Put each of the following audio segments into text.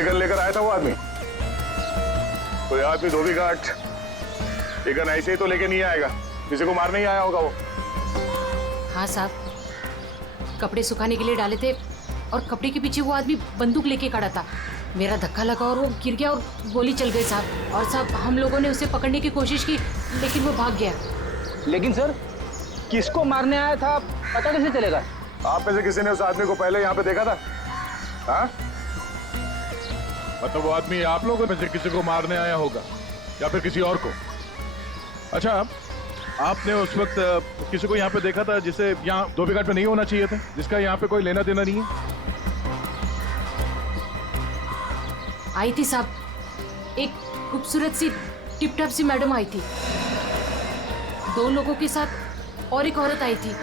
ये गन लेकर आया था वो आदमी? कोई आदमी धोबी घाट ये गन ऐसे ही तो लेके नहीं आएगा, किसी को मारने ही आया होगा वो। हाँ साहब, कपड़े सुखाने के लिए डाले थे और कपड़े के पीछे वो आदमी बंदूक लेके खड़ा था। मेरा धक्का लगा और वो गिर गया और गोली चल गई साहब। और साहब हम लोगों ने उसे पकड़ने की कोशिश की लेकिन वो भाग गया। लेकिन सर किसको मारने आया था पता कैसे चलेगा? आप में से किसी ने उस आदमी को पहले यहाँ पे देखा था? हाँ? मतलब वो आदमी आप लोगों में से किसी को मारने आया होगा या फिर किसी और को? अच्छा, आपने उस वक्त किसी को यहाँ पे देखा था जिसे यहाँ धोबी घाट पे नहीं होना चाहिए था, जिसका यहाँ पे कोई लेना देना नहीं है? आई थी साहब, एक खूबसूरत सी टिप टॉप सी मैडम आई थी, 2 लोगों के साथ और एक औरत आई थी,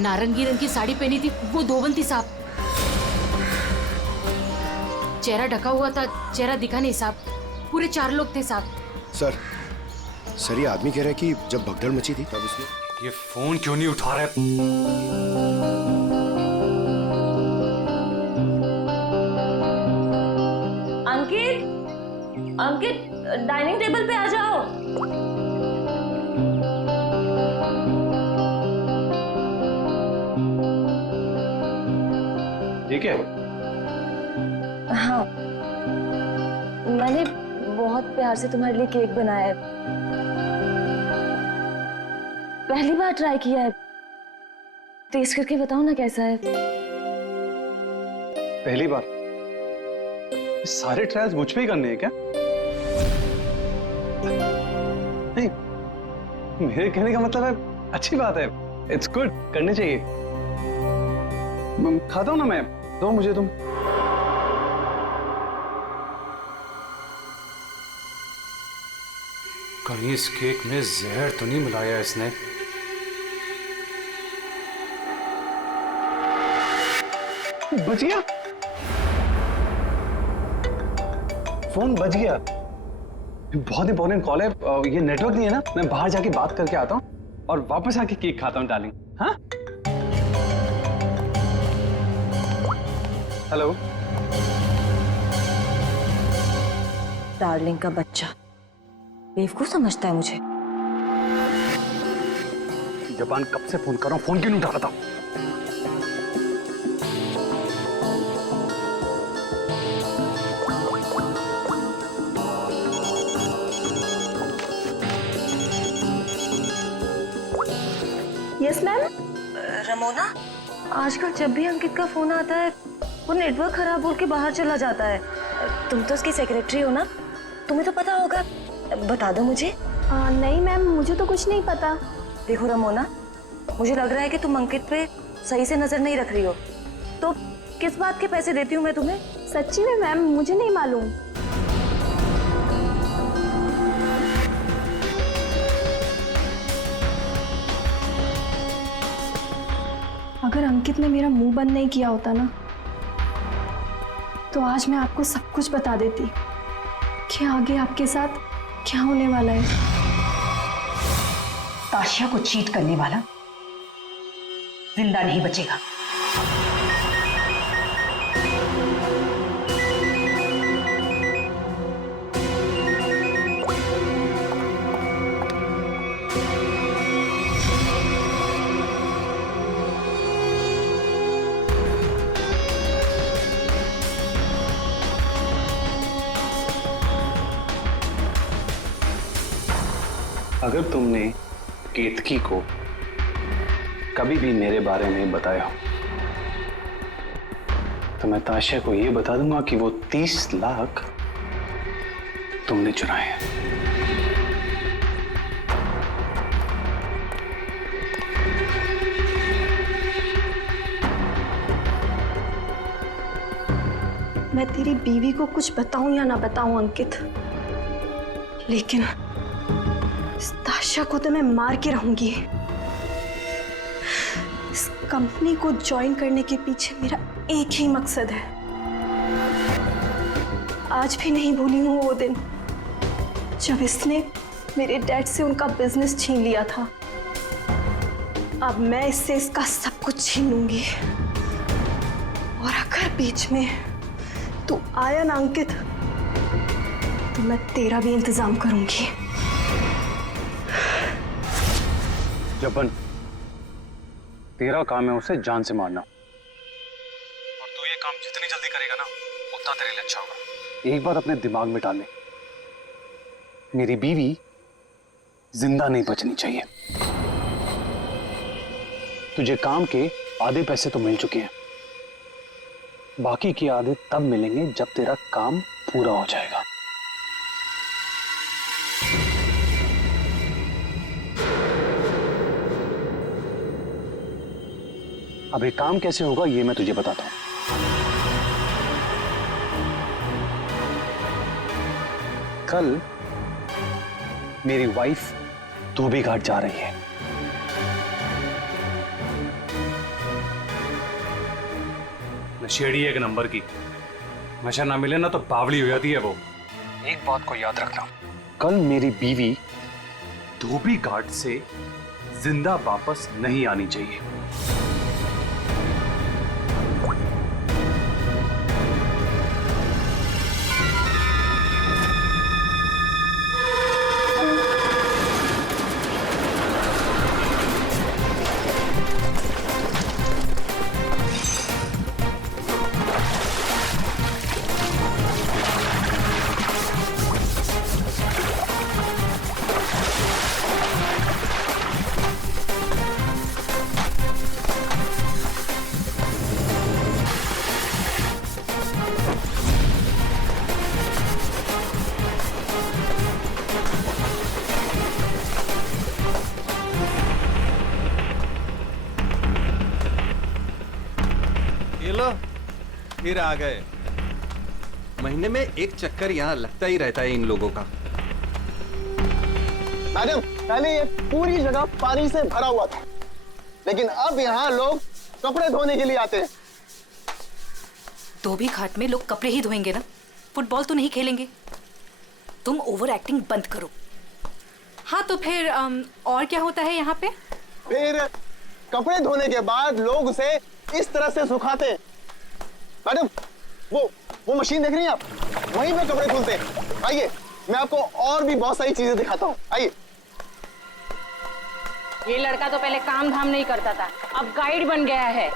नारंगी रंग की साड़ी पहनी थी, वो धोबन थी साहब। चेहरा ढका हुआ था, चेहरा दिखा नहीं साहब। पूरे 4 लोग थे साहब। सर ये आदमी कह रहा है कि जब भगदड़ मची थी तब उसने। ये फोन क्यों नहीं उठा रहा? अंकित, अंकित डाइनिंग टेबल पे आ जाओ। ठीक है। हाँ, मैंने बहुत प्यार से तुम्हारे लिए केक बनाया है। पहली बार ट्राई किया है, टेस्ट करके बताओ ना कैसा है। पहली बार? सारे ट्रायल्स मुझ पे ही करने हैं क्या? नहीं, मेरे कहने का मतलब है अच्छी बात है, इट्स गुड, करने चाहिए। खाता हूं ना मैं, दो मुझे तुम। कहीं इस केक में जहर तो नहीं मिलाया इसने? बच गया, फोन बच गया। बहुत इंपॉर्टेंट कॉल है, ये नेटवर्क नहीं है ना, मैं बाहर जाके बात करके आता हूँ और वापस आके केक खाता हूँ डार्लिंग। हाँ, हेलो। डार्लिंग का बच्चा बेवकूफ समझता है मुझे। जबान कब से फोन कर रहा हूँ, फोन क्यों नहीं उठा रहा था? Yes ma'am. रमोना, आजकल जब भी अंकित का फोन आता है वो नेटवर्क खराब बोल के बाहर चला जाता है। तुम तो उसकी सेक्रेटरी हो ना, तुम्हें तो पता होगा, बता दो मुझे। नहीं मैम, मुझे तो कुछ नहीं पता। देखो रमोना, मुझे लग रहा है कि तुम अंकित पे सही से नजर नहीं रख रही हो, तो किस बात के पैसे देती हूँ मैं तुम्हें? सच्ची में मैम, मुझे नहीं मालूम। अगर अंकित ने मेरा मुंह बंद नहीं किया होता ना, तो आज मैं आपको सब कुछ बता देती कि आगे आपके साथ क्या होने वाला है। ताशिया को चीट करने वाला जिंदा नहीं बचेगा। अगर तुमने केतकी को कभी भी मेरे बारे में बताया हो तो मैं ताशिया को यह बता दूंगा कि वो 30 लाख तुमने चुराए हैं। मैं तेरी बीवी को कुछ बताऊं या ना बताऊं अंकित, लेकिन इस ताशिया को तो मैं मार के रहूंगी। इस कंपनी को ज्वाइन करने के पीछे मेरा एक ही मकसद है। आज भी नहीं भूली हूं वो दिन जब इसने मेरे डैड से उनका बिजनेस छीन लिया था। अब मैं इससे इसका सब कुछ छीन लूंगी, और अगर बीच में तू आया ना अंकित, तो मैं तेरा भी इंतजाम करूंगी। जबन, तेरा काम है उसे जान से मारना, और तू ये काम जितनी जल्दी करेगा ना उतना तेरे लिए अच्छा होगा। एक बात अपने दिमाग में डाल ले, मेरी बीवी जिंदा नहीं बचनी चाहिए। तुझे काम के आधे पैसे तो मिल चुके हैं, बाकी के आधे तब मिलेंगे जब तेरा काम पूरा हो जाएगा। अब ये काम कैसे होगा ये मैं तुझे बताता हूं। कल मेरी वाइफ धोबी घाट जा रही है। नशेड़ी एक नंबर की, नशा ना मिले ना तो बावली हो जाती है वो। एक बात को याद रखना, कल मेरी बीवी धोबी घाट से जिंदा वापस नहीं आनी चाहिए। फिर आ गए। महीने में एक चक्कर यहाँ लगता ही रहता है इन लोगों का। मैडम, पहले ये पूरी जगह पानी से भरा हुआ था, लेकिन अब यहाँ लोग कपड़े धोने के लिए आते हैं। धोबी घाट में लोग कपड़े ही धोएंगे ना, फुटबॉल तो नहीं खेलेंगे। तुम ओवर एक्टिंग बंद करो। हाँ तो फिर और क्या होता है यहाँ पे? फिर कपड़े धोने के बाद लोग उसे इस तरह से सुखाते हैं। मैडम, वो मशीन देख रही हैं आप, वहीं पे कपड़े धुलते हैं। आइए, मैं आपको और भी बहुत सारी चीजें दिखाता हूँ। आइए। ये लड़का तो पहले काम धाम नहीं करता था, अब गाइड बन गया है।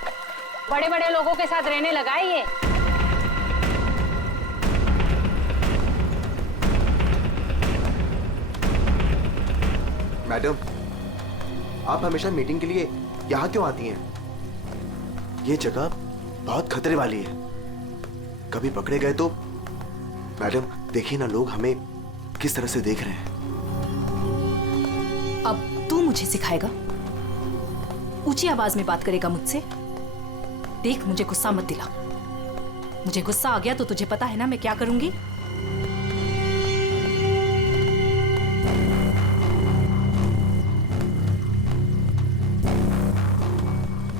बड़े बड़े लोगों के साथ रहने लगा है ये। मैडम, आप हमेशा मीटिंग के लिए यहाँ क्यों आती हैं? ये जगह बहुत खतरे वाली है, कभी पकड़े गए तो। मैडम देखिए ना, लोग हमें किस तरह से देख रहे हैं। अब तू मुझे सिखाएगा? ऊंची आवाज में बात करेगा मुझसे? देख, मुझे गुस्सा मत दिला। मुझे गुस्सा आ गया तो तुझे पता है ना मैं क्या करूंगी।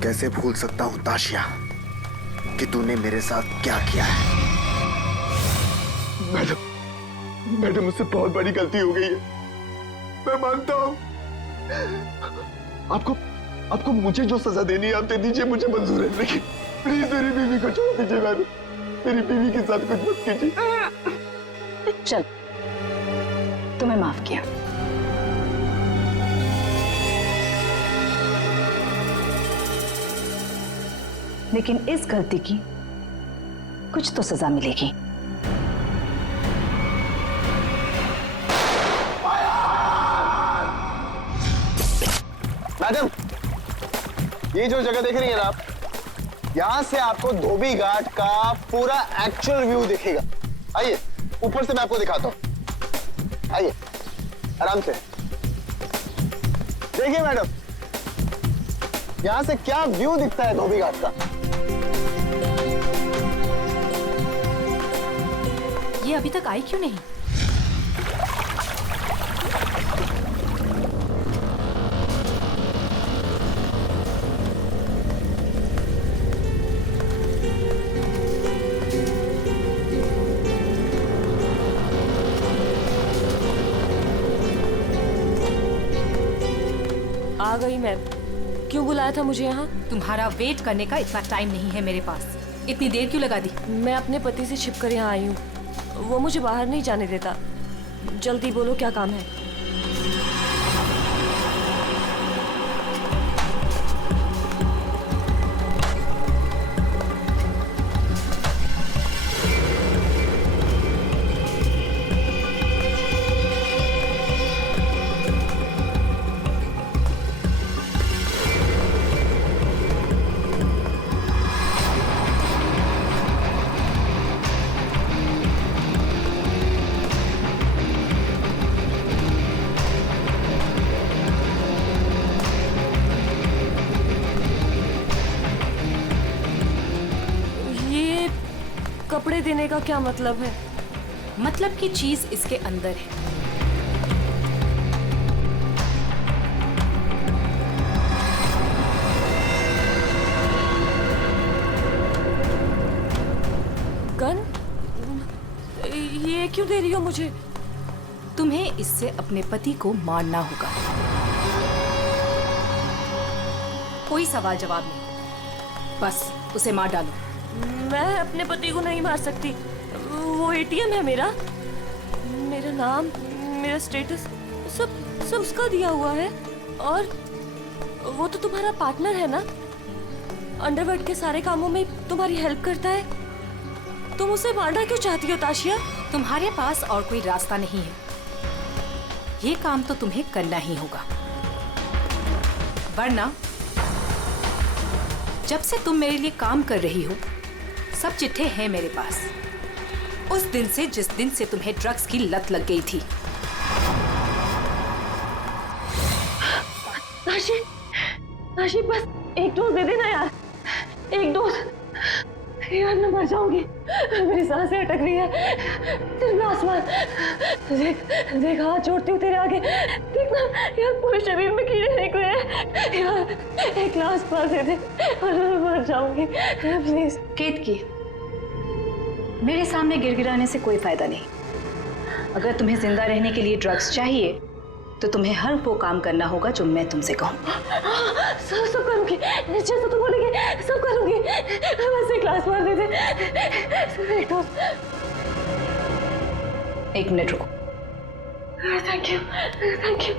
कैसे भूल सकता हूं ताशिया कि तूने मेरे साथ क्या किया है। मैडम मुझसे बहुत बड़ी गलती हो गई है, मैं मानता हूँ। आपको मुझे जो सजा देनी है आप दे दीजिए, मुझे मंजूर है, लेकिन प्लीज मेरी बीवी को छोड़ दीजिए। मैडम, मेरी बीवी के साथ कुछ मत कीजिए। चल, तुम्हें माफ किया। लेकिन इस गलती की कुछ तो सजा मिलेगी। मैडम, ये जो जगह देख रही है ना आप, यहाँ से आपको धोबी घाट का पूरा एक्चुअल व्यू दिखेगा। आइए, ऊपर से मैं आपको दिखाता हूँ। आइए, आराम से देखिए मैडम, यहाँ से क्या व्यू दिखता है धोबी घाट का। ये अभी तक आई क्यों नहीं? आ गई मैम। क्यों बुलाया था मुझे यहाँ? तुम्हारा वेट करने का इतना टाइम नहीं है मेरे पास। इतनी देर क्यों लगा दी? मैं अपने पति से छिपकर यहाँ आई हूँ, वो मुझे बाहर नहीं जाने देता। जल्दी बोलो क्या काम है। कपड़े देने का क्या मतलब है? मतलब की चीज इसके अंदर है। गन? ये क्यों दे रही हो मुझे? तुम्हें इससे अपने पति को मारना होगा। कोई सवाल जवाब नहीं, बस उसे मार डालो। मैं अपने पति को नहीं मार सकती। वो एटीएम है मेरा। मेरा नाम, मेरा स्टेटस सब उसका दिया हुआ है। और वो तो तुम्हारा पार्टनर है ना, अंडरवर्ल्ड के सारे कामों में तुम्हारी हेल्प करता है। तुम उसे मारना क्यों चाहती हो ताशिया? तुम्हारे पास और कोई रास्ता नहीं है, ये काम तो तुम्हें करना ही होगा, वरना जब से तुम मेरे लिए काम कर रही हो सब चिट्ठे हैं मेरे पास, उस दिन से जिस दिन से तुम्हें ड्रग्स की लत लग गई थी। नाशी बस एक डोज दे देना यार, एक डोज। यार मैं मर जाऊंगी, मेरी सांसें अटक रही है। सिर्फ आसमान देख हाथ जोड़ती हूँ तेरे आगे, देखना यार पूरे शरीर में कीड़े निकले हैं। यार एक ग्लास पास दे दे और मैं मर जाऊंगी प्लीज। केतकी, मेरे सामने गिड़गिड़ाने से कोई फायदा नहीं। अगर तुम्हें जिंदा रहने के लिए ड्रग्स चाहिए तो तुम्हें हर वो काम करना होगा जो मैं तुमसे कहूँ। सब करूंगी, जैसा तुम बोलेंगे सब करूंगी। बस एक ग्लास पास दे दे, एक डोज। 1 मिनट रुको। Thank you, thank you.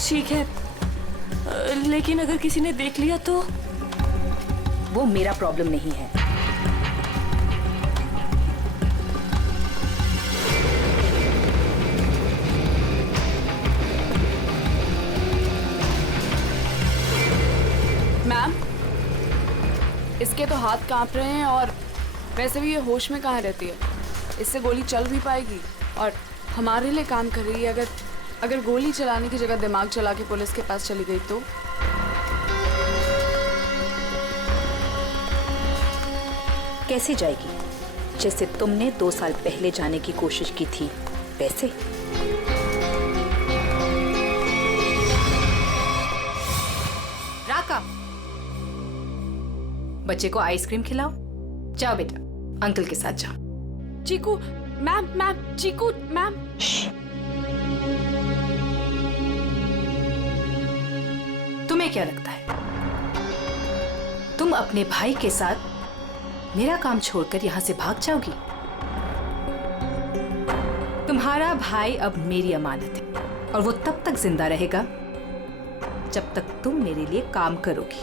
ठीक है, लेकिन अगर किसी ने देख लिया तो? वो मेरा प्रॉब्लम नहीं है। मैम, इसके तो हाथ कांप रहे हैं और वैसे भी ये होश में कहाँ रहती है। इससे गोली चल भी पाएगी और हमारे लिए काम कर रही है। अगर गोली चलाने की जगह दिमाग चला के पुलिस के पास चली गई तो? कैसे जाएगी? जैसे तुमने 2 साल पहले जाने की कोशिश की थी वैसे। राका, बच्चे को आइसक्रीम खिलाओ। जाओ बेटा, अंकल के साथ जाओ। चीकू मैम, चीकू मैम। तुम्हें क्या लगता है तुम अपने भाई के साथ मेरा काम छोड़कर यहां से भाग जाओगी? तुम्हारा भाई अब मेरी अमानत है और वो तब तक जिंदा रहेगा जब तक तुम मेरे लिए काम करोगी।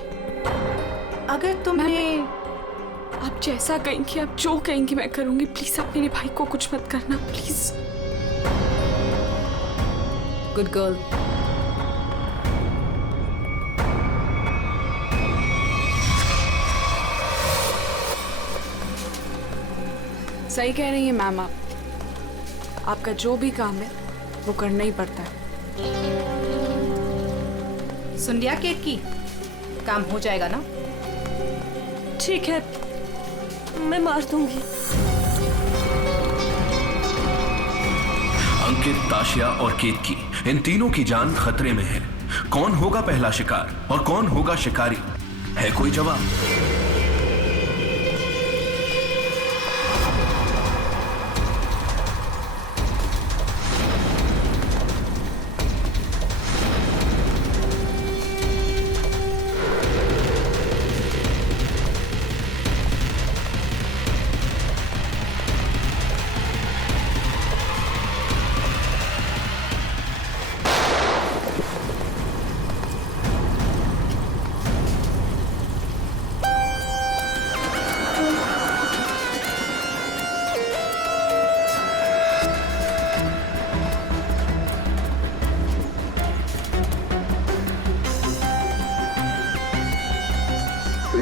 अगर तुमने आप जैसा कहेंगी, आप जो कहेंगी मैं करूंगी। प्लीज आप मेरे भाई को कुछ मत करना प्लीज। Good girl. सही कह रही हैं मैम आप। आपका जो भी काम है वो करना ही पड़ता है। सुन लिया केतकी, काम हो जाएगा ना? ठीक है, मैं मार दूंगी। अंकित, ताशिया और केतकी, इन तीनों की जान खतरे में है। कौन होगा पहला शिकार और कौन होगा शिकारी? है कोई जवाब?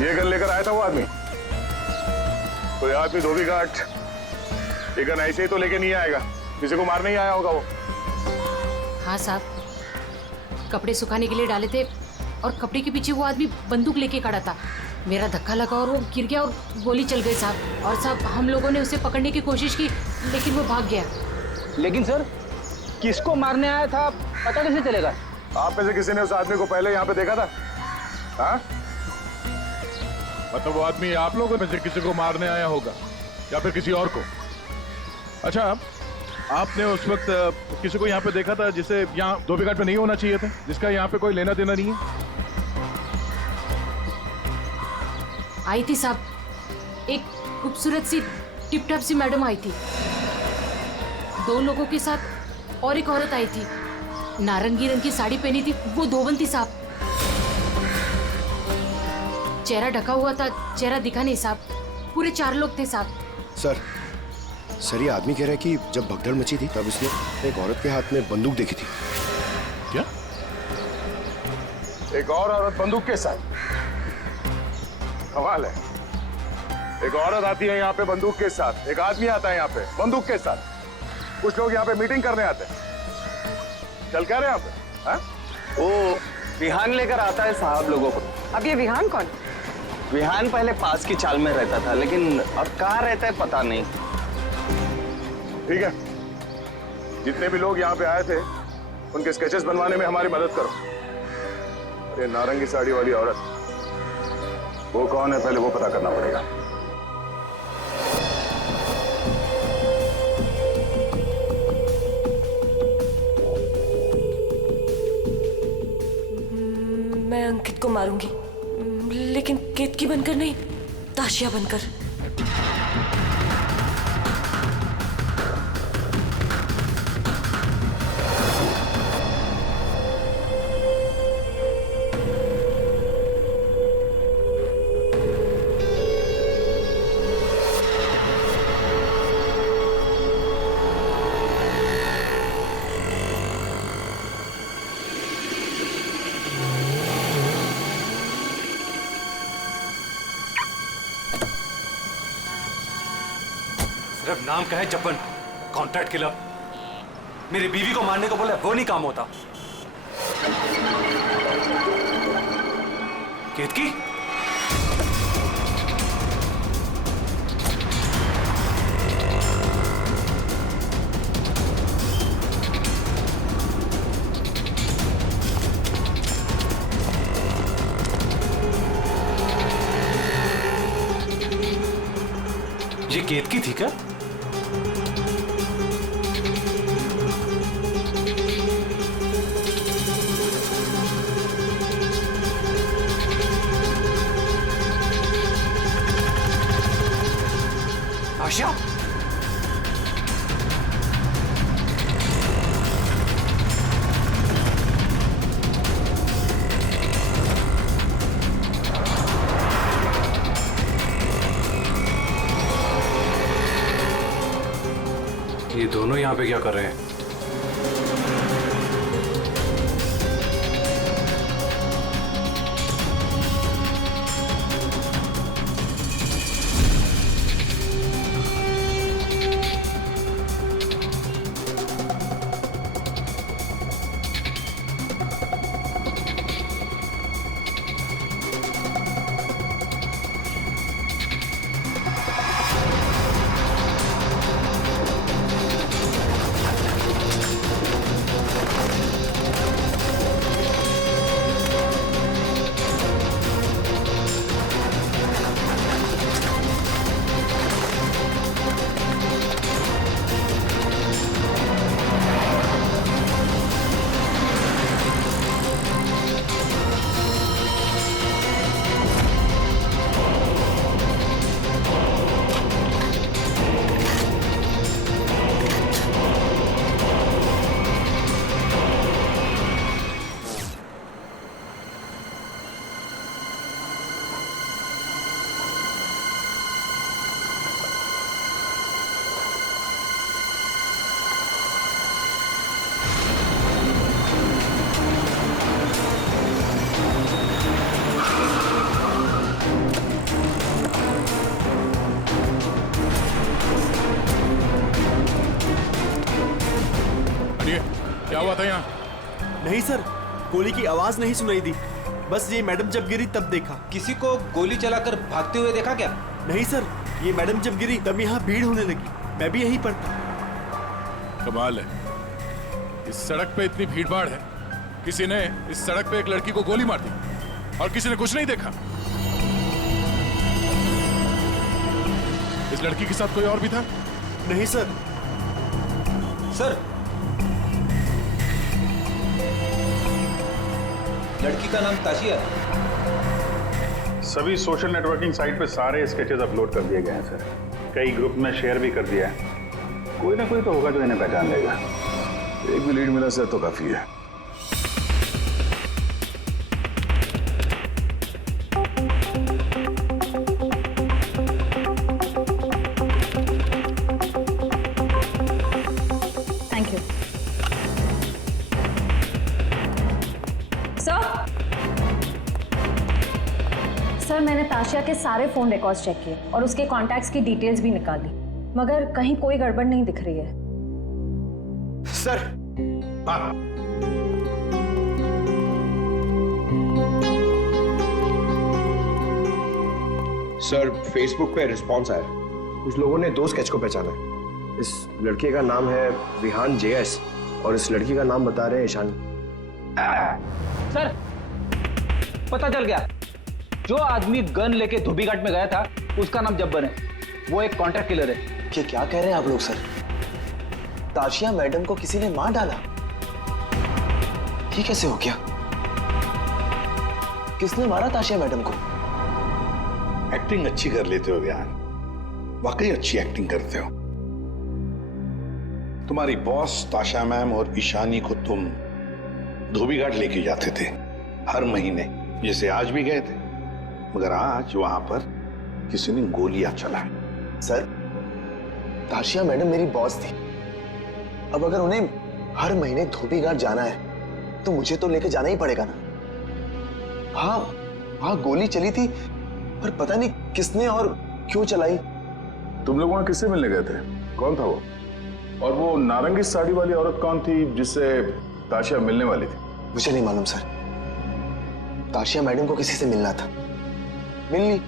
ये गन लेकर आया था वो आदमी? कोई आदमी धोबी घाट ये गन ऐसे ही तो लेके नहीं आएगा, किसी को मारने ही आया होगा वो। हाँ साहब, कपड़े सुखाने के लिए डाले थे और कपड़े के पीछे वो आदमी बंदूक लेके खड़ा था। मेरा धक्का लगा और वो गिर गया और गोली चल गई साहब। और साहब हम लोगों ने उसे पकड़ने की कोशिश की लेकिन वो भाग गया। लेकिन सर, किसको मारने आया था पता कैसे चलेगा? आप में से किसी ने उस आदमी को पहले यहाँ पे देखा था? हाँ? मतलब वो आदमी आप लोगों में से किसी को मारने आया होगा या फिर किसी और को। अच्छा, आपने उस वक्त किसी को यहाँ पे देखा था जिसे यहाँ धोबी घाट पे नहीं होना चाहिए था, जिसका यहाँ पे कोई लेना देना नहीं है? आई थी साहब, एक खूबसूरत सी टिप टॉप सी मैडम आई थी, 2 लोगों के साथ और एक औरत आई थी, नारंगी रंग की साड़ी पहनी थी, वो धोबन थी साहब। चेहरा ढका हुआ था, चेहरा दिखा नहीं साहब। पूरे 4 लोग थे साहब। सर ये आदमी कह रहा है कि जब भगदड़ मची थी तब उसने एक औरत के हाथ में बंदूक देखी थी। क्या? एक और औरत बंदूक के साथ? कमाल है, एक औरत आती है यहाँ पे बंदूक के साथ, एक आदमी आता है यहाँ पे बंदूक के साथ। कुछ लोग यहाँ पे मीटिंग करने आते हैं। चल क्या रहे यहाँ पे? हाँ? वो विहान लेकर आता है साहब लोगों को। अब ये विहान कौन? विहान पहले पास की चाल में रहता था, लेकिन अब कहाँ रहता है पता नहीं। ठीक है, जितने भी लोग यहाँ पे आए थे उनके स्केचेस बनवाने में हमारी मदद करो। अरे नारंगी साड़ी वाली औरत, वो कौन है पहले वो पता करना पड़ेगा। मैं अंकित को मारूंगी, लेकिन केतकी बनकर नहीं, ताशिया बनकर। सिर्फ नाम का है जपन, कॉन्ट्रैक्ट किलर। मेरी बीवी को मारने को बोले वो नहीं काम होता। केतकी, ये केतकी थी क्या? आशिया, ये दोनों यहाँ पे क्या कर रहे हैं? क्या हुआ था यहाँ? नहीं सर, गोली की आवाज नहीं सुनाई दी। बस ये मैडम जब गिरी तब देखा। किसी को गोली चलाकर भागते हुए देखा क्या? नहीं सर, ये मैडम जब गिरी तब यहाँ भीड़ होने लगी। मैं भी यहीं पर था। कमाल है, इस सड़क पे इतनी भीड़ भाड़ है, किसी ने इस सड़क पे एक लड़की को गोली मार दी और किसी ने कुछ नहीं देखा। इस लड़की के साथ कोई और भी था? नहीं सर। सर, लड़की का नाम ताशिया है। सभी सोशल नेटवर्किंग साइट पे सारे स्केचेस अपलोड कर दिए गए हैं सर। कई ग्रुप में शेयर भी कर दिया है। कोई ना कोई तो होगा जो इन्हें पहचान लेगा। एक भी लीड मिला सर तो काफी है। थैंक यू सर, मैंने ताशिया के सारे फोन रिकॉर्ड्स चेक किए और उसके कॉन्टैक्ट्स की डिटेल्स भी निकाली, मगर कहीं कोई गड़बड़ नहीं दिख रही है। सर, हाँ, सर, फेसबुक पे रिस्पॉन्स आया। कुछ लोगों ने 2 स्केच को पहचाना है। इस लड़के का नाम है विहान JS और इस लड़की का नाम बता रहे हैं ईशानी। सर, पता चल गया। जो आदमी गन लेके धोबी घाट में गया था उसका नाम जब्बर है। वो एक कॉन्ट्रैक्ट किलर है। ये क्या कह रहे हैं आप लोग सर? ताशिया मैडम को किसी ने मार डाला? ये कैसे हो गया? किसने मारा ताशिया मैडम को? एक्टिंग अच्छी कर लेते हो विहान, वाकई अच्छी एक्टिंग करते हो। तुम्हारी बॉस ताशा मैम और ईशानी को तुम धोबी घाट लेके जाते थे हर महीने, जैसे आज भी गए थे, मगर आज वहां पर किसी ने गोलियां चलाई। सर, ताशिया मैडम मेरी बॉस थी। अब अगर उन्हें हर महीने धोबी घाट जाना है तो मुझे तो लेके जाना ही पड़ेगा ना। हाँ, वहां गोली चली थी पर पता नहीं किसने और क्यों चलाई। तुम लोग वहां किससे मिलने गए थे? कौन था वो? और वो नारंगी साड़ी वाली औरत कौन थी जिससे ताशिया मिलने वाली थी? मुझे नहीं मालूम सर। ताशिया मैडम को किसी से मिलना था, मिल ली,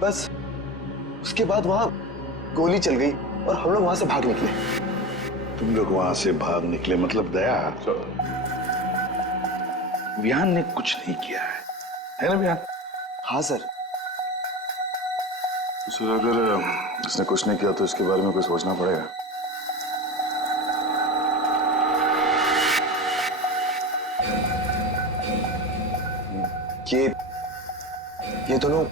बस उसके बाद वहां गोली चल गई और हम लोग वहां से भाग निकले। तुम लोग वहां से भाग निकले मतलब दया, विहान ने कुछ नहीं किया है ना विहान? हाँ सर। सर, अगर इसने कुछ नहीं किया तो इसके बारे में कुछ सोचना पड़ेगा। ये दोनों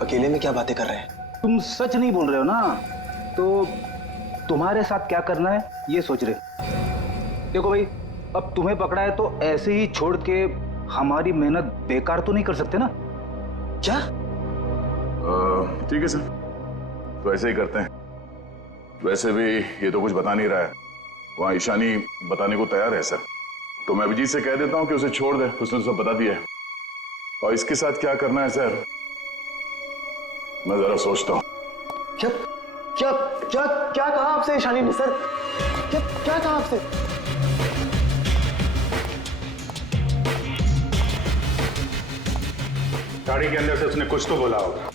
अकेले में क्या बातें कर रहे हैं? तुम सच नहीं बोल रहे हो ना, तो तुम्हारे साथ क्या करना है ये सोच रहे। देखो भाई, अब तुम्हें पकड़ा है तो ऐसे ही छोड़ के हमारी मेहनत बेकार तो नहीं कर सकते ना? क्या? ठीक है सर, तो ऐसे ही करते हैं। वैसे भी ये तो कुछ बता नहीं रहा है, वहां ईशानी बताने को तैयार है सर, तो मैं अभिजीत से कह देता हूं कि उसे छोड़ दे, उसने सब बता दिया है। और इसके साथ क्या करना है सर, मैं जरा सोचता हूं। क्या क्या क्या क्या कहा आपसे ईशानी ने सर? क्या क्या कहा आपसे? गाड़ी के अंदर से उसने कुछ तो बोला होगा,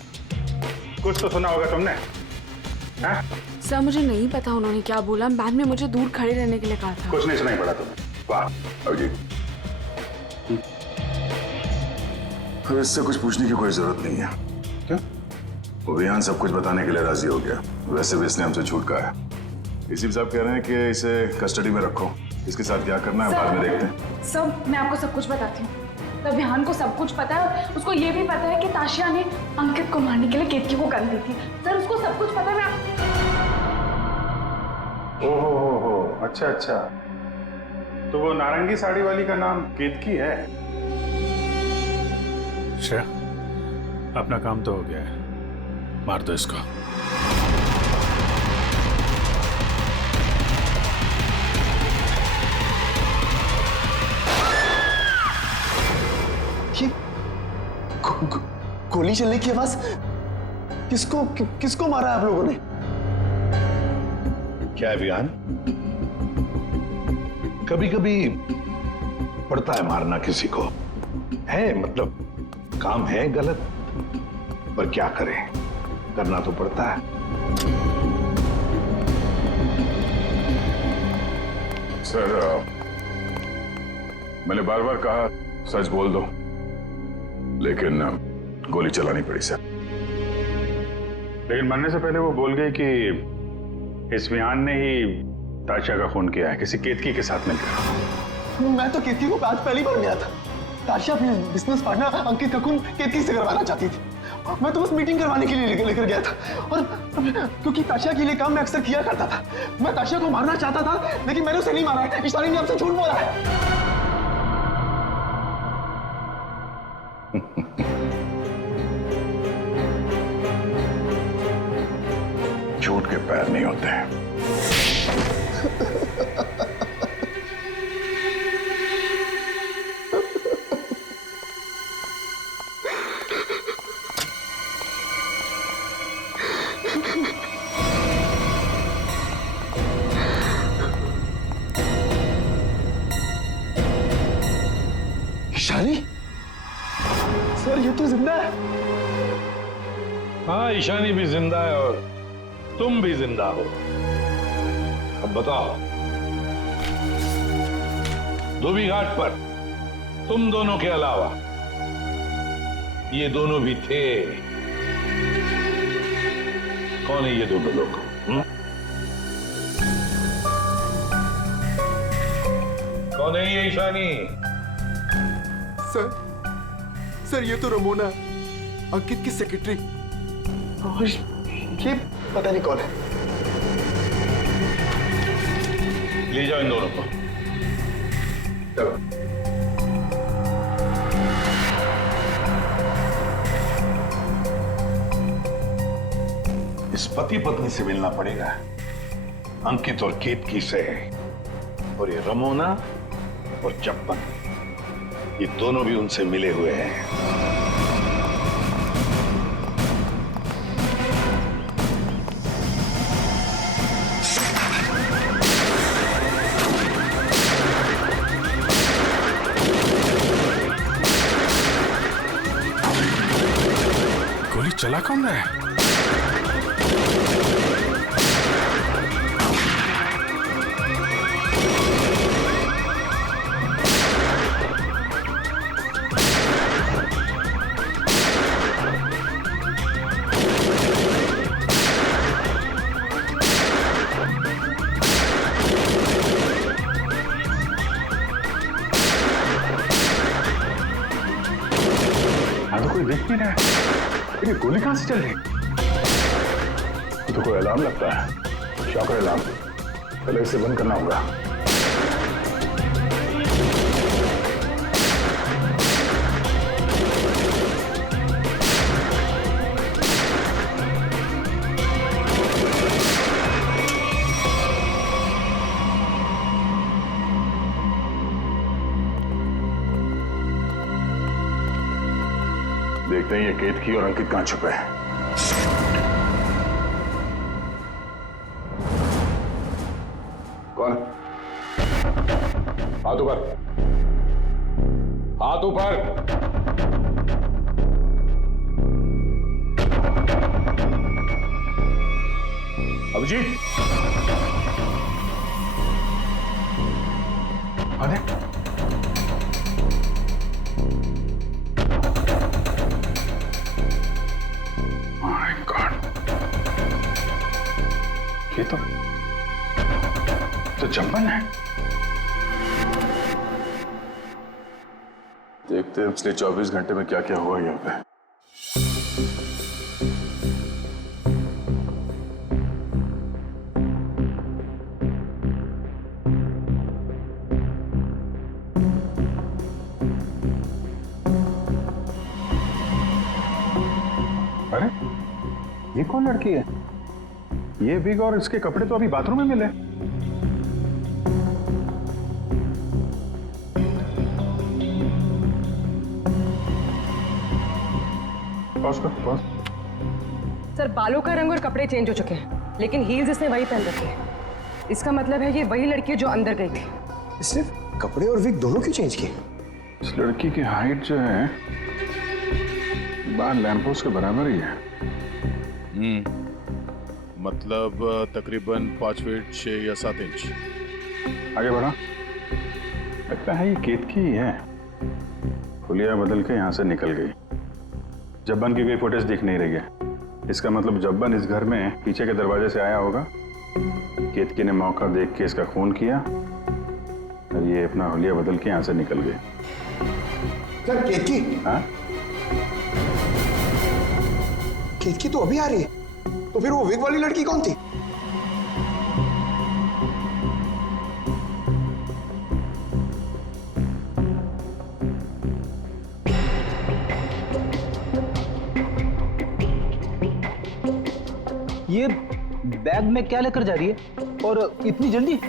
कुछ तो सुना होगा तुमने, हाँ? सर, मुझे नहीं पता उन्होंने क्या बोला। मैम ने मुझे दूर खड़े रहने के लिए कहा था। कुछ नहीं सुनाई पड़ा तुम्हें? वाह अभिजीत, तो इससे कुछ पूछने की कोई जरूरत नहीं है। क्यों? वो विहान सब कुछ बताने के लिए राजी हो गया। वैसे भी इसने हमसे झूठ कहा है। इसी साहब कह रहे हैं कि इसे कस्टडी में रखो, इसके साथ क्या करना है बाद में देखते हैं। सब मैं आपको सब कुछ बताती हूँ। तब विहान को सब कुछ पता है और उसको ये भी पता है कि ताशिया ने अंकित को मारने के लिए केतकी को गन दी थी। सर, उसको सब कुछ पता है। ओहो, अच्छा अच्छा, तो वो नारंगी साड़ी वाली का नाम केतकी है? श्रेया, अपना काम तो हो गया है, मार दो इसको। गोली चलने की आवाज? किसको मारा आप लोगों ने? क्या है विहान, कभी कभी पड़ता है मारना किसी को, है मतलब काम है गलत, पर क्या करें, करना तो पड़ता है। सर मैंने बार बार कहा सच बोल दो, लेकिन गोली चलानी पड़ी सर। लेकिन मरने से पहले वो बोल गई कि इस विहान ने ही ताशा का खून किया है, किसी केतकी के साथ मिलकर। मैं तो केतकी को आज पहली बार मिला था। ताशा अपने बिजनेस पार्टनर अंकित का खून केतकी से करवाना चाहती थी। मैं तो बस मीटिंग करवाने के लिए लेकर गया था, और क्योंकि ताशा के लिए काम मैं अक्सर किया करता था। मैं ताशा को मारना चाहता था, लेकिन मैंने उसे नहीं मारा है। इशानी ने आपसे झूठ बोला है। झूठ के पैर नहीं होते हैं। ईशानी सर, ये तो जिंदा है। हाँ, ईशानी भी जिंदा है और तुम भी जिंदा हो। अब बताओ, धोबी घाट पर तुम दोनों के अलावा ये दोनों भी थे। कौन है ये दोनों लोग? कौन है ये ईशानी? सर ये तो रमोना, अंकित की सेक्रेटरी। और ये पता नहीं कौन है। ले जाओ इन दोनों को। चलो। इस पति पत्नी से मिलना पड़ेगा, अंकित और केतकी से। और ये रमोना और चप्पन, ये दोनों भी उनसे मिले हुए हैं। गोली चला कौन रहा है? कोई देख नहीं रहा है। ये गोली कहां से चल रही? तो कोई अलार्म लगता है, शॉकर अलार्म। पहले इसे बंद करना होगा। देखते हैं ये केतकी और अंकित कहां छुपे हैं। कौन? हाथ ऊपर, हाथ ऊपर। अभिजीत, अरे ये तो चंपन है। देखते हैं पिछले 24 घंटे में क्या क्या हुआ यहाँ पे। अरे ये कौन लड़की है? ये बिग और इसके कपड़े तो अभी बाथरूम में मिले। पॉज कर, पॉज। सर, बालों का रंग और कपड़े चेंज हो चुके हैं, लेकिन हील्स इसने वही पहन रखे हैं। इसका मतलब है ये वही लड़की है जो अंदर गई थी। सिर्फ कपड़े और विग दोनों क्यों चेंज किए? इस लड़की की हाइट जो है बाहर लैंपोस्ट के बराबर ही है। मतलब तकरीबन 5 फीट 6 या 7 इंच। आगे बढ़ा। लगता है ये केतकी ही है। हुलिया बदल के यहाँ से निकल गई। जब्बन की कोई फुटेज दिख नहीं रही है। इसका मतलब जब्बन इस घर में पीछे के दरवाजे से आया होगा। केतकी ने मौका देख के इसका खून किया और ये अपना हुलिया बदल के यहाँ से निकल गए। सर केतकी? हाँ? केतकी तो अभी आ रही है, तो फिर वो विग वाली लड़की कौन थी? ये बैग में क्या लेकर जा रही है और इतनी जल्दी?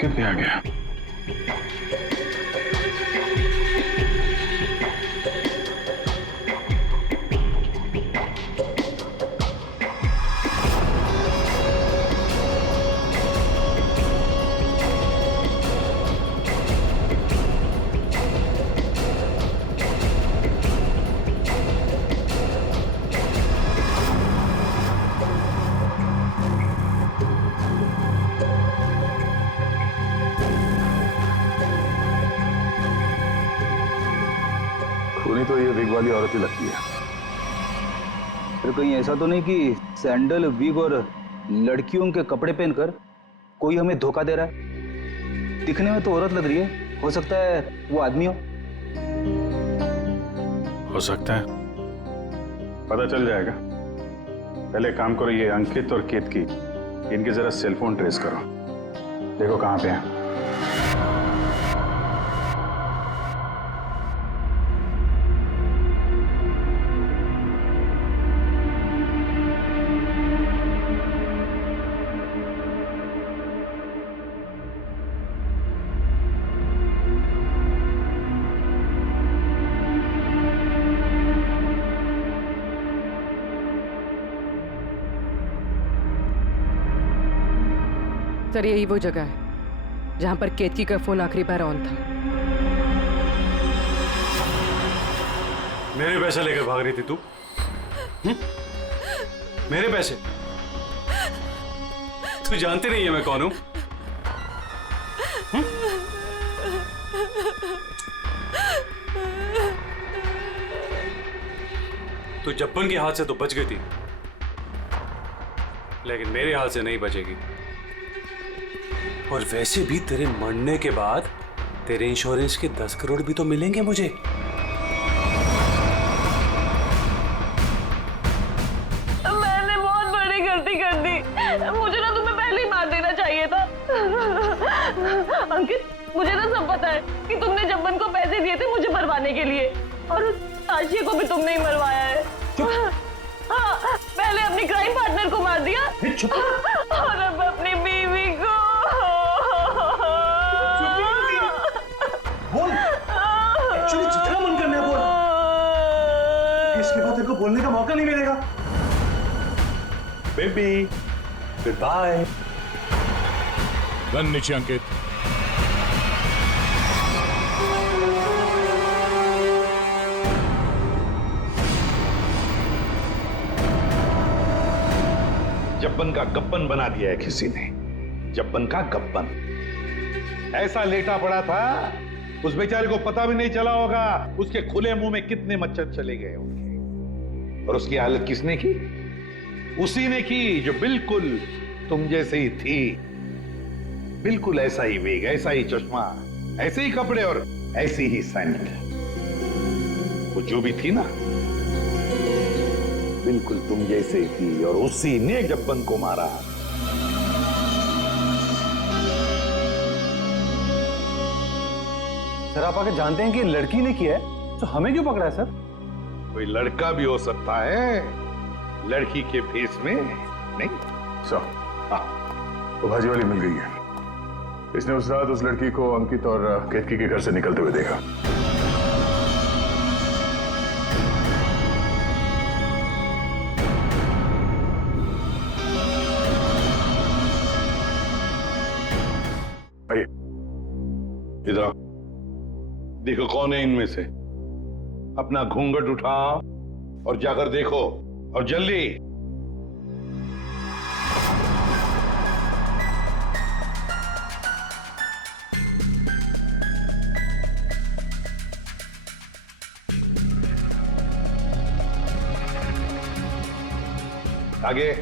कितने आ गया? खूनी तो ये विग वाली औरत ही लगती है। फिर कहीं ऐसा तो नहीं कि सैंडल, विग और लड़कियों के कपड़े पहनकर कोई हमें धोखा दे रहा है? दिखने में तो औरत लग रही है, हो सकता है वो आदमी हो सकता है, पता चल जाएगा। पहले काम करो, ये अंकित और केतकी इनके जरा सेलफोन ट्रेस करो, देखो कहाँ पे हैं। सर यही वो जगह है जहां पर केतकी का फोन आखिरी बार ऑन था। मेरे पैसे लेकर भाग रही थी तू? मेरे पैसे? तू जानती नहीं है मैं कौन हूं? तू जब्बन के हाथ से तो बच गई थी, लेकिन मेरे हाथ से नहीं बचेगी। और वैसे भी तेरे मरने के बाद तेरे इंश्योरेंस के 10 करोड़ भी तो मिलेंगे मुझे। मैंने बहुत बड़ी गलती कर दी। मुझे ना तुम्हें पहले ही मार देना चाहिए था। अंकित, मुझे ना सब पता है कि तुमने जब्बन को पैसे दिए थे मुझे मरवाने के लिए, और उस आशिया को भी तुमने ही मरवाया है। हाँ, पहले अपनी क्राइम पार्टनर को मार दिया और अब अपनी बीवी को। बोल, एक्चुअली जितना मन करना है बोल, इसके बाद तेरे को बोलने का मौका नहीं मिलेगा। Baby, good bye. गन नीचे अंकित। जब्बन का गब्बन बना दिया है किसी ने, जब्बन का गब्बन। ऐसा लेटा पड़ा था, उस बेचारे को पता भी नहीं चला होगा उसके खुले मुंह में कितने मच्छर चले गए होंगे। और उसकी हालत किसने की? उसी ने की जो बिल्कुल तुम जैसे ही थी। बिल्कुल ऐसा ही वेग, ऐसा ही चश्मा, ऐसे ही कपड़े और ऐसी ही सैंडल। वो जो भी थी ना, बिल्कुल तुम जैसे ही थी, और उसी ने जब्बन को मारा। सर आप आके जानते हैं कि लड़की ने किया है, तो हमें क्यों पकड़ा है सर? कोई लड़का भी हो सकता है, लड़की के फेस में नहीं। तो भाजी वाली मिल गई है, इसने उस रात उस लड़की को अंकित और केतकी के घर से निकलते हुए देखा। इधर देखो कौन है इनमें से। अपना घूंघट उठाओ और जाकर देखो, और जल्दी। आगे।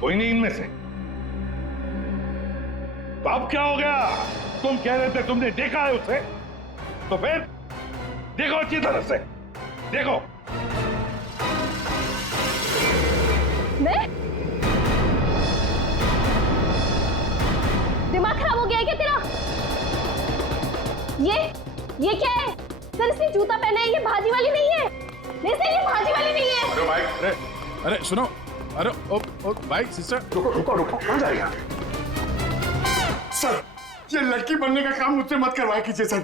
कोई नहीं इनमें से। तो अब क्या हो गया? तुम कह रहे थे तुमने देखा है उसे, तो फिर देखो अच्छी तरह से देखो। मैं? दिमाग खराब हो गया है क्या तेरा? ये क्या है? सर इसने जूता पहना है, ये भाजी वाली नहीं है। नहीं सर ये भाजी वाली नहीं है। अरे भाई, अरे सुनो, अरे ओ भाई सिस्टर, रुको कहाँ जाएगा? सर ये लड़की बनने का काम मुझसे मत करवाया कीजिए सर,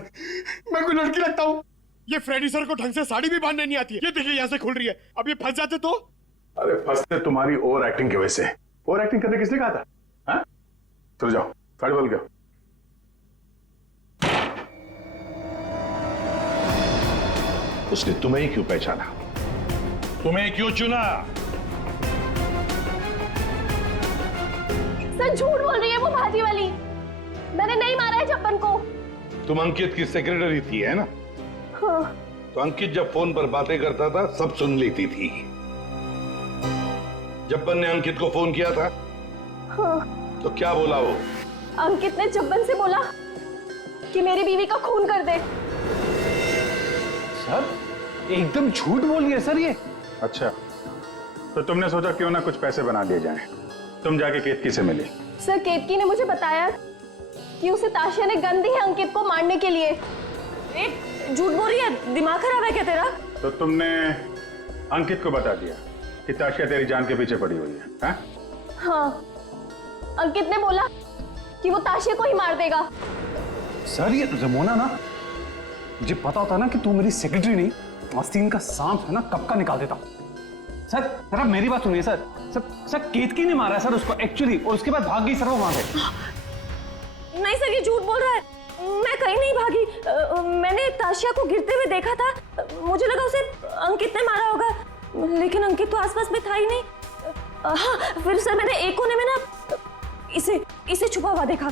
मैं कोई लड़की लगता हूँ? ये फ्रेडी सर को ढंग से साड़ी भी बांधने नहीं आती है। ये देखिए यहाँ से खुल रही है, अब ये फंस जाते तो? अरे फंसते तुम्हारी ओवर एक्टिंग की वजह से। ओवर एक्टिंग करने किसने कहा था? हाँ? चलो जाओ, साड़ी बोल गया। उसने तुम्हें ही क्यों पहचाना? तुम्हें क्यों चुना? सर झूठ बोल रही है वो भाजी वाली, मैंने नहीं मारा है जब्बन को। तुम अंकित की सेक्रेटरी थी है ना? हाँ। तो अंकित जब फोन पर बातें करता था सब सुन लेती थी। जब्बन ने अंकित को फोन किया था? हाँ। तो क्या बोला वो? अंकित ने जब्बन से बोला कि मेरी बीवी का खून कर दे। सर एकदम झूठ बोल रही है सर ये। अच्छा, तो तुमने सोचा क्यों ना कुछ पैसे बना लिए जाएं। तुम जाके केतकी से मिली। सर केतकी ने मुझे बताया कि उसे ताशिया ने गन दी है अंकित को मारने के लिए। झूठ बोल रही है, दिमाग खराब है क्या तेरा? तो तुमने अंकित को बता दिया कि ताशिया तेरी जान के पीछे पड़ी हुई है? हाँ? हाँ, अंकित ने बोला कि वो ताशिया को ही मार देगा। सर ये रमोना ना, मुझे पता होता ना कि तू मेरी सेक्रेटरी नहीं, आस्तीन का सांप है ना, कब का निकाल देता हूँ। सर सर आप मेरी बात सुनिए सर। सर केतकी ने मारा है सर उसको एक्चुअली, और उसके बाद भाग गई सर वो वहां से। नहीं सर ये झूठ बोल रहा है, मैं कहीं नहीं भागी। मैंने ताशिया को गिरते हुए देखा था, मुझे लगा उसे अंकित ने मारा होगा, लेकिन अंकित तो आसपास में था ही नहीं। हाँ फिर सर मैंने एक कोने में ना इसे छुपा हुआ देखा।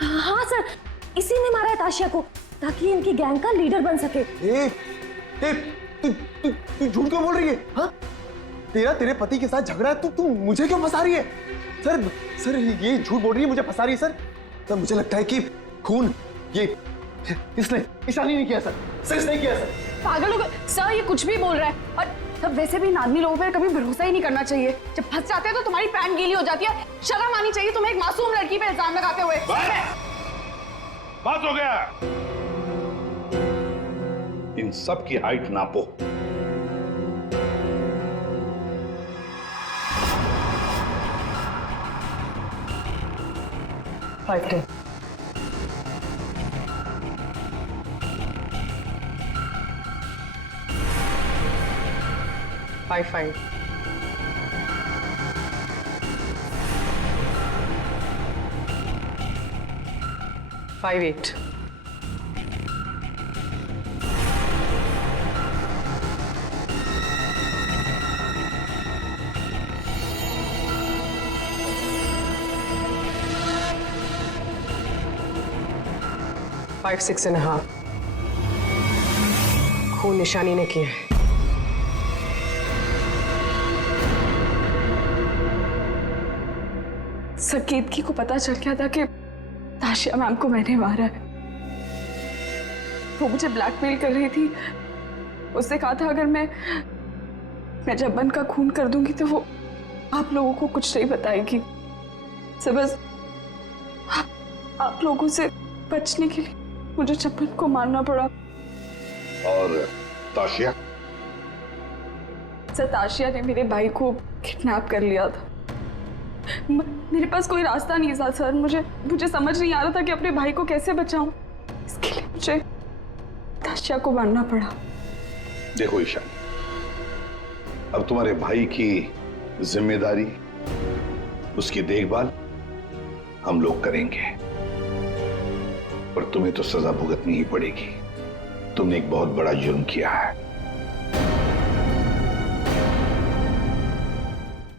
हाँ सर इसी ने मारा है ताशिया को, ताकि इनकी गैंग का लीडर बन सके। तू झूठ क्यों बोल रही है? हाँ? तेरे पति के साथ झगड़ा है, तू मुझे क्यों फंसा रही है? सर ये झूठ बोल रही है, मुझे फंसा रही है सर। सर मुझे लगता है कि खून ये इसने ईशानी नहीं किया सर इसने किया सर। पागल हो गए सर, ये कुछ भी बोल रहा है। और सब वैसे भी नादनी लोगों पर कभी भरोसा ही नहीं करना चाहिए, जब फंस जाते हैं तो तुम्हारी पैंट गीली हो जाती है। शर्म आनी चाहिए तुम्हें एक मासूम लड़की पे इल्जाम लगाते हुए। बात हो गया, इन सब की हाइट नापो। फाइव 5 5 58। फाइव 6.5 खून निशानी ने किया है। सर केतकी को पता चल गया था कि ताशिया मैम को मैंने मारा है। वो मुझे ब्लैकमेल कर रही थी। उसने कहा था अगर मैं जब्बन का खून कर दूंगी तो वो आप लोगों को कुछ नहीं बताएगी। सर बस आप लोगों से बचने के लिए मुझे जब्बन को मारना पड़ा। और ताशिया? सर ताशिया ने मेरे भाई को किडनैप कर लिया था। मेरे पास कोई रास्ता नहीं था सर। मुझे समझ नहीं आ रहा था कि अपने भाई को कैसे बचाऊं। इसके लिए मुझे ताशिया को मारना पड़ा। देखो ईशानी, अब तुम्हारे भाई की जिम्मेदारी, उसकी देखभाल हम लोग करेंगे, पर तुम्हें तो सजा भुगतनी ही पड़ेगी। तुमने एक बहुत बड़ा जुर्म किया है।